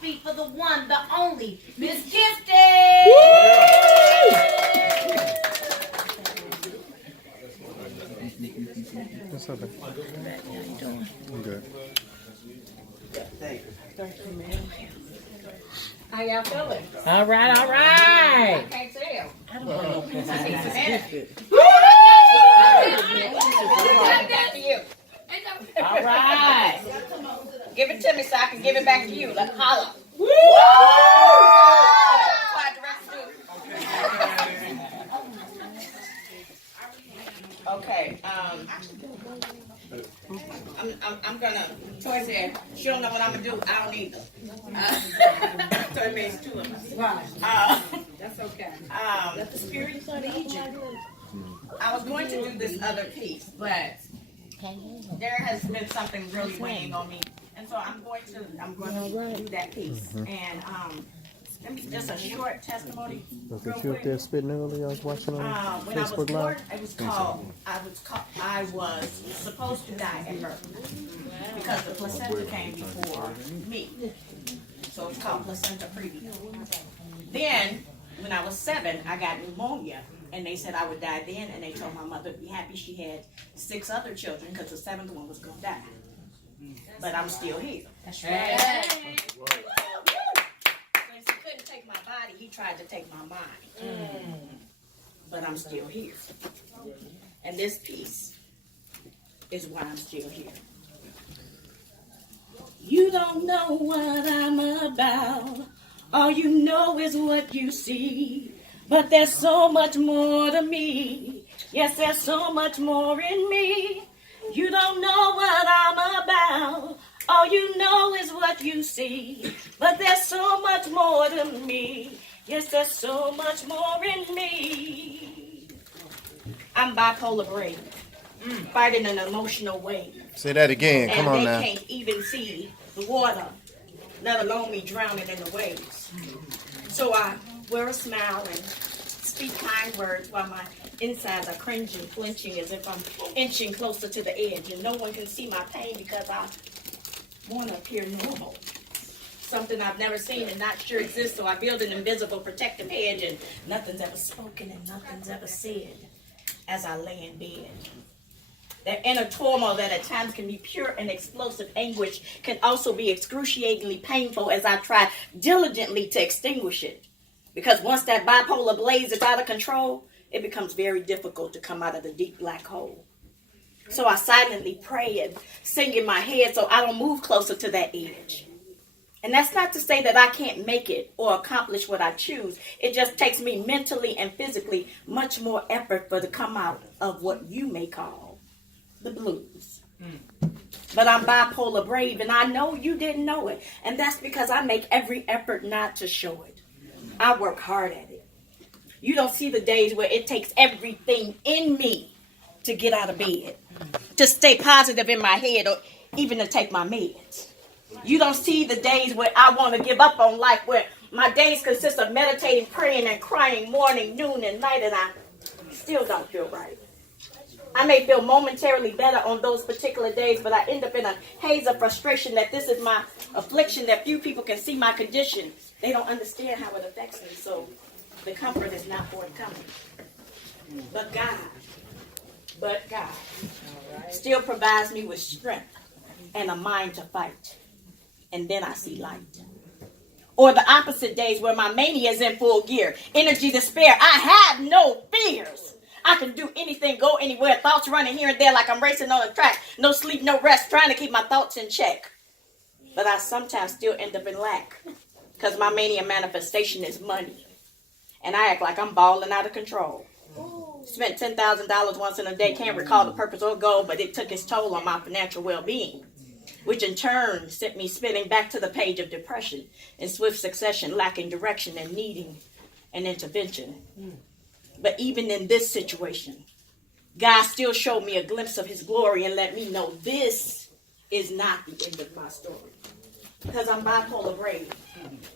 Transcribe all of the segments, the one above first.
feet for the one, the only, Miss Gifted. What's up, babe? How you doing? I'm good. Thank you. How y'all feeling? All right, all right. I can't tell. I don't know. All right. Give it to me so I can give it back to you. Let's holla. Okay. I'm gonna. Toy said she don't know what I'm gonna do. I don't either. So it means two of us. Right. That's okay. Let the spirit inside of Egypt. I was going to do this other piece, but there has been something really weighing on me, and so I'm going to do that piece. And just a short testimony. Was real it you up quick. there spitting earlier? I was watching on When I was Facebook born, Live. I was supposed to die at birth because the placenta came before me. So it's called placenta previa. Then, when I was 7, I got pneumonia, and they said I would die then, and they told my mother to be happy she had 6 other children because the 7th one was going to die. But I'm still here. That's right. Since he couldn't take my body, he tried to take my mind. But I'm still here. And this piece is why I'm still here. You don't know what I'm about. All you know is what you see. But there's so much more to me. Yes, there's so much more in me. You don't know what I'm about. All you know is what you see. But there's so much more to me. Yes, there's so much more in me. I'm bipolar brave, fighting an emotional wave. Say that again. Come on And now. they can't even see the water, let alone me drowning in the waves. So I wear a smile and speak kind words while my insides are cringing, flinching as if I'm inching closer to the edge. And no one can see my pain because I want to appear normal. Something I've never seen and not sure exists, so I build an invisible protective hedge, and nothing's ever spoken and nothing's ever said as I lay in bed. That inner turmoil that at times can be pure and explosive anguish can also be excruciatingly painful as I try diligently to extinguish it. Because once that bipolar blaze is out of control, it becomes very difficult to come out of the deep black hole. So I silently pray and sing in my head so I don't move closer to that edge. And that's not to say that I can't make it or accomplish what I choose. It just takes me mentally and physically much more effort for to come out of what you may call the blues. But I'm bipolar brave, and I know you didn't know it. And that's because I make every effort not to show it. I work hard at it. You don't see the days where it takes everything in me to get out of bed, to stay positive in my head, or even to take my meds. You don't see the days where I want to give up on life, where my days consist of meditating, praying, and crying morning, noon, and night, and I still don't feel right. I may feel momentarily better on those particular days, but I end up in a haze of frustration that this is my affliction, that few people can see my condition. They don't understand how it affects me, so the comfort is not forthcoming. But God still provides me with strength and a mind to fight. And then I see light. Or the opposite days where my mania is in full gear. Energy to spare. I have no fears. I can do anything, go anywhere. Thoughts running here and there like I'm racing on a track. No sleep, no rest, trying to keep my thoughts in check. But I sometimes still end up in lack. Because my mania manifestation is money. And I act like I'm balling out of control. Spent $10,000 once in a day. Can't recall the purpose or goal, but it took its toll on my financial well-being. Which in turn sent me spinning back to the page of depression in swift succession, lacking direction and needing an intervention. But even in this situation, God still showed me a glimpse of his glory and let me know this is not the end of my story. Because I'm bipolar brave.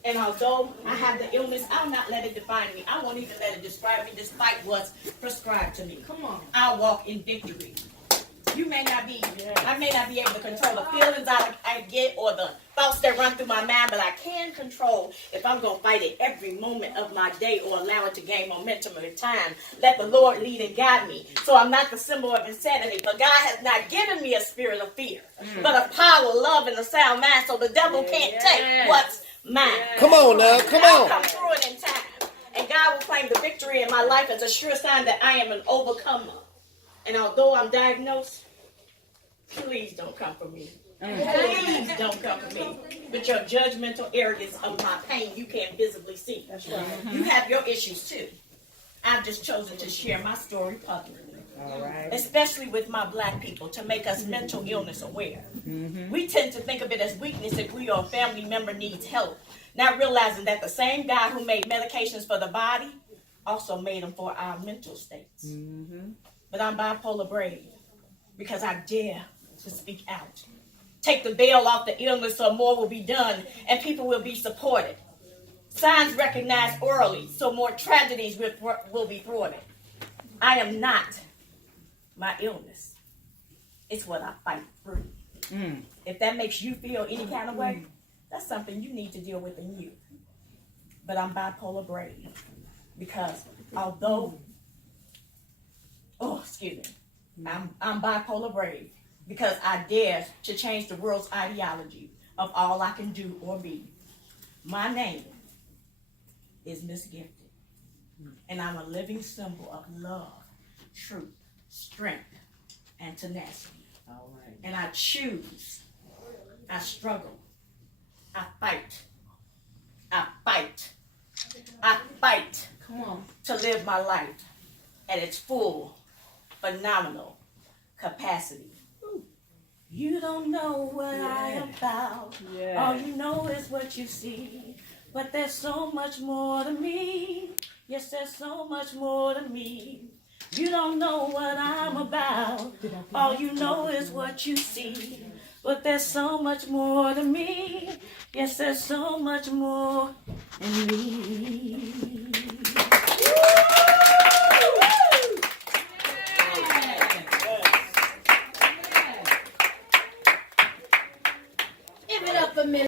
And although I have the illness, I'll not let it define me. I won't even let it describe me despite what's prescribed to me. Come on. I'll walk in victory. You may not be, I may not be able to control the feelings I get or the thoughts that run through my mind, but I can control if I'm going to fight it every moment of my day or allow it to gain momentum in time. Let the Lord lead and guide me. So I'm not the symbol of insanity, but God has not given me a spirit of fear, but of power, love, and a sound mind, so the devil can't take what's mine. Come on now, come I'll on. come through it in time. And God will claim the victory in my life as a sure sign that I am an overcomer. And although I'm diagnosed, please don't come for me. Please don't come for me with your judgmental areas of my pain you can't visibly see. That's right. You have your issues too. I've just chosen to share my story publicly. All right. Especially with my black people, to make us mental illness aware. We tend to think of it as weakness if we or a family member needs help, not realizing that the same God who made medications for the body also made them for our mental states. But I'm bipolar brave because I dare to speak out. Take the veil off the illness so more will be done and people will be supported. Signs recognized early so more tragedies will be thwarted. I am not my illness. It's what I fight through. If that makes you feel any kind of way, that's something you need to deal with in you. But I'm bipolar brave because although I'm bipolar brave because I dare to change the world's ideology of all I can do or be. My name is Miss Gifted, and I'm a living symbol of love, truth, strength, and tenacity. All right. And I choose, I struggle, I fight, Come on. To live my life at its full, phenomenal capacity. You don't know what I am about. All you know is what you see. But there's so much more to me. Yes, there's so much more to me. You don't know what I'm about. All you know is what you see. But there's so much more to me. Yes, there's so much more in me. Give it up for me.